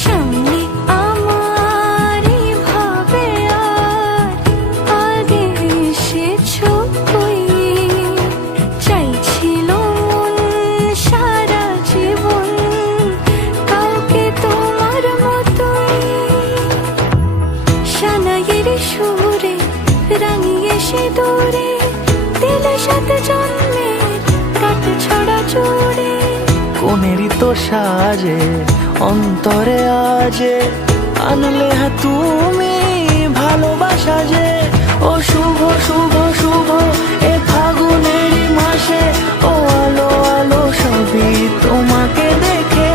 সামনে আমার ভাবে আর আগে এসেছো কই, চাইছিল মন সারা জীবন কাউকে তোমার মতোই। সানাইয়ের সুরে রাঙিয়ে সে দূরে দিলে সাথে জন্মের কাট ছড়া জুড়ে। কোনেরই তো সাজে অন্তরে আজে আনলে তুমি ভালোবাসা যে। ও শুভ শুভ শুভ এ ফাগুনেরই মাসে, ও আলো আলো সবই তোমাকে দেখে